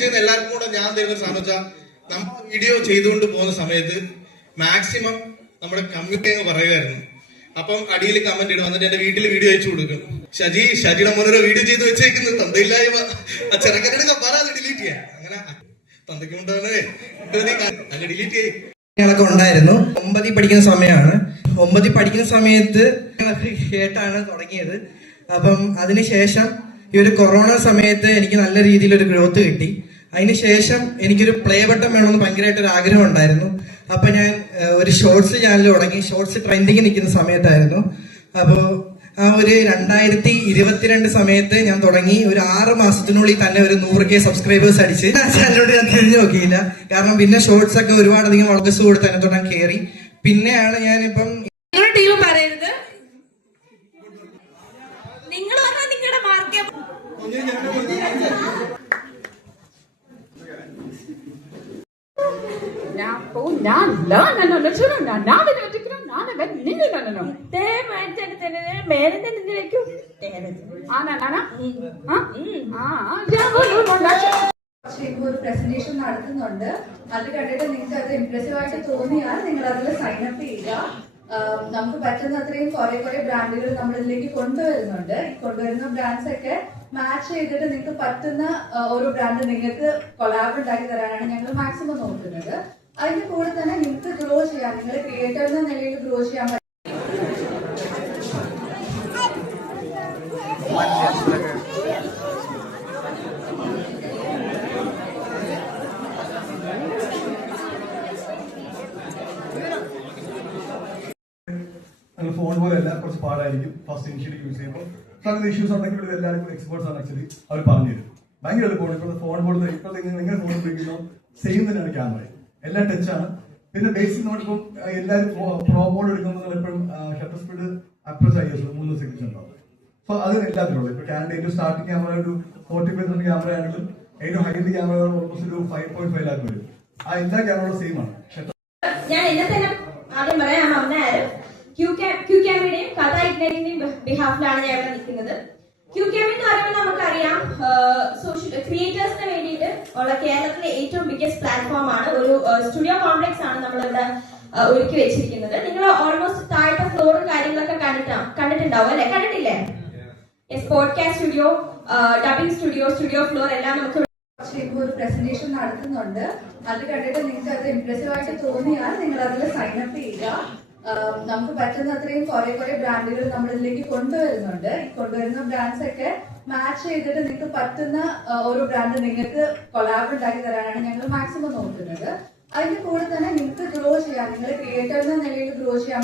ചെയ്യുന്ന എല്ലാവർക്കും കൂടെ ഞാൻ തരുന്ന സാധനം വെച്ചാൽ നമ്മൾ വീഡിയോ ചെയ്തുകൊണ്ട് പോകുന്ന സമയത്ത് മാക്സിമം നമ്മുടെ കമ്മ്യൂണിറ്റി എന്ന് പറയുമായിരുന്നു. അപ്പം അടിയിൽ കമന്റ് ഇടും, എന്നിട്ട് എന്റെ വീട്ടിൽ വീഡിയോ അയച്ചു കൊടുക്കും. ഷജിയുടെ മോനൊരു വീഡിയോ ചെയ്ത് വെച്ചേക്കുന്നത് തന്തയില്ലായ്മ, ആ ചെറുക്കനൊക്കെ പറയാതെ ഡിലീറ്റ് ചെയ്യാം. അങ്ങനെ തന്തയ്ക്കുണ്ടാവേ അങ്ങ് ഡിലീറ്റ് ചെയ്യും. ൊക്കെ ഉണ്ടായിരുന്നു. 9ൽ പഠിക്കുന്ന സമയമാണ്. 9ൽ പഠിക്കുന്ന സമയത്ത് കേട്ടാണ് തുടങ്ങിയത്. അപ്പം അതിനുശേഷം ഈ ഒരു കൊറോണ സമയത്ത് എനിക്ക് നല്ല രീതിയിലൊരു ഗ്രോത്ത് കിട്ടി. അതിനുശേഷം എനിക്കൊരു പ്ലേ ബട്ടൺ വേണമെന്ന് ഭയങ്കരമായിട്ടൊരു ആഗ്രഹം ഉണ്ടായിരുന്നു. അപ്പൊ ഞാൻ ഒരു ഷോർട്സ് ചാനൽ തുടങ്ങി. ഷോർട്സ് ട്രെൻഡിങ് നിൽക്കുന്ന സമയത്തായിരുന്നു. അപ്പോൾ ആ ഒരു 2022 സമയത്ത് ഞാൻ തുടങ്ങി. ഒരു 6 മാസത്തിനുള്ളിൽ തന്നെ ഒരു 100K സബ്സ്ക്രൈബേഴ്സ് അടിച്ച് ചാനലിനോട് ഞാൻ തിരിഞ്ഞു നോക്കിയില്ല. കാരണം പിന്നെ ഷോർട്സ് ഒക്കെ ഒരുപാടധികം വളർച്ച കൊടുത്ത് തന്നെ തുടങ്ങാൻ കയറി. പിന്നെയാണ് ഞാനിപ്പം ടീം പറയരുത്, നിങ്ങൾ പറഞ്ഞാൽ നിങ്ങളുടെ മാർക്ക് ഒരു പ്രസന്റേഷൻ നടത്തുന്നുണ്ട്. അത് കണ്ടിട്ട് നിങ്ങൾക്ക് അത് ഇംപ്രസീവ് ആയിട്ട് തോന്നിയാൽ നിങ്ങൾ അതിൽ സൈനപ്പ് ചെയ്യുക. നമുക്ക് പറ്റുന്ന അത്രയും കുറെ ബ്രാൻഡുകൾ നമ്മൾ ഇതിലേക്ക് കൊണ്ടുവരുന്നുണ്ട്. കൊണ്ടുവരുന്ന ബ്രാൻഡ്സ് ഒക്കെ മാച്ച് ചെയ്തിട്ട് നിങ്ങൾക്ക് പറ്റുന്ന ഓരോ ബ്രാൻഡ് നിങ്ങൾക്ക് കൊളാബ് ഉണ്ടാക്കി തരാനാണ് ഞങ്ങൾ മാക്സിമം നോക്കുന്നത്. അതിന്റെ കൂടെ തന്നെ നിങ്ങൾക്ക് ഗ്രോ ചെയ്യാം, നിങ്ങൾ ക്രിയേറ്റർ എന്ന നിലയിൽ ഗ്രോ ചെയ്യാൻ പറ്റും. ഫോൺ പോലെയല്ല, കുറച്ച് പാടായിരിക്കും ഫസ്റ്റ് ഇനിഷ്യലി യൂസ് ചെയ്യുമ്പോൾ. അങ്ങനെ ഇഷ്യൂസ് ഉണ്ടെങ്കിൽ ഇവിടെ എല്ലാവർക്കും എക്സ്പേർട്സ് ആണ് ആക്ച്വലി അവർ പറഞ്ഞു തരും. ഭയങ്കര എളുപ്പമാണ്. ഇപ്പോഴത്തെ ഫോൺ പോലെ ഇപ്പോഴത്തെ നിങ്ങൾ ഫോൺ ഉപയോഗിക്കുന്നു സെയിം തന്നെയാണ് ക്യാമറ, എല്ലാം ടച്ചാണ്. പിന്നെ ബേസിക് നമ്മളിപ്പം എല്ലാവരും പ്രോ മോഡ് എടുക്കുന്നത് എപ്പോഴും ഷട്ടർ സ്പീഡ് അപ്രോച്ച് ആയി 3 സെക്കൻഡ് ഉണ്ടാവും. സോ അത് എല്ലാത്തിനും ഉള്ളത്. ഇപ്പൊ ക്യാമറ ഏറ്റവും സ്റ്റാർട്ടിംഗ് ക്യാമറ ഒരു 40% ക്യാമറ ആണെങ്കിലും ഏറ്റവും ഹൈറ്റ് ക്യാമറ ഓൾമോസ്റ്റ് ഒരു 5.5 ലാഖ് വരും. ആ എല്ലാ ക്യാമറകളും സെയിം ആണ്. ഞാൻ എന്നെ തന്നെ ആദ്യം പറയാം, ക്യൂ ക്യാമറയുടെയും കഥ ഇഗ്നൈറ്റിന്റെയും ബിഹാഫിലാണ് ഞാൻ ഇവിടെ നിൽക്കുന്നത്. ക്യൂ ക്യാമറ എന്ന് പറയുമ്പോൾ നമുക്കറിയാം ക്രിയേറ്റേഴ്സിന് വേണ്ടിയിട്ട് ഉള്ള കേരളത്തിലെ ഏറ്റവും ബിഗ്ഗസ്റ്റ് പ്ലാറ്റ്ഫോം ആണ്. ഒരു സ്റ്റുഡിയോ കോംപ്ലക്സ് ആണ് നമ്മളിവിടെ ഒരുക്കി വെച്ചിരിക്കുന്നത്. നിങ്ങൾ ഓൾമോസ്റ്റ് താഴത്തെ ഫ്ലോറും കാര്യങ്ങളൊക്കെ കണ്ടിട്ടുണ്ടാവും അല്ലെ? കണ്ടിട്ടില്ലേ? Podcast studio, dubbing studio, studio floor എല്ലാം നമുക്ക് ഒരു പ്രസന്റേഷൻ നടത്തുന്നുണ്ട്. അത് കണ്ടിട്ട് നിങ്ങൾക്ക് അത് ഇംപ്രസീവ് ആയിട്ട് തോന്നിയാൽ നിങ്ങൾ അതിൽ സൈനപ്പ് ചെയ്യുക. നമുക്ക് പറ്റുന്ന അത്രയും കുറെ ബ്രാൻഡുകൾ നമ്മൾ ഇതിലേക്ക് കൊണ്ടുവരുന്നുണ്ട്. കൊണ്ടുവരുന്ന ബ്രാൻഡ്സ് ഒക്കെ മാച്ച് ചെയ്തിട്ട് നിങ്ങൾക്ക് പറ്റുന്ന ഓരോ ബ്രാൻഡ് നിങ്ങൾക്ക് കൊളാബ് ഉണ്ടാക്കി തരാനാണ് ഞങ്ങൾ മാക്സിമം നോക്കുന്നത്. അതിന്റെ കൂടെ തന്നെ നിങ്ങൾക്ക് ഗ്രോ ചെയ്യാം, നിങ്ങൾ ക്രിയേറ്റർ എന്ന നിലയിൽ ഗ്രോ ചെയ്യാൻ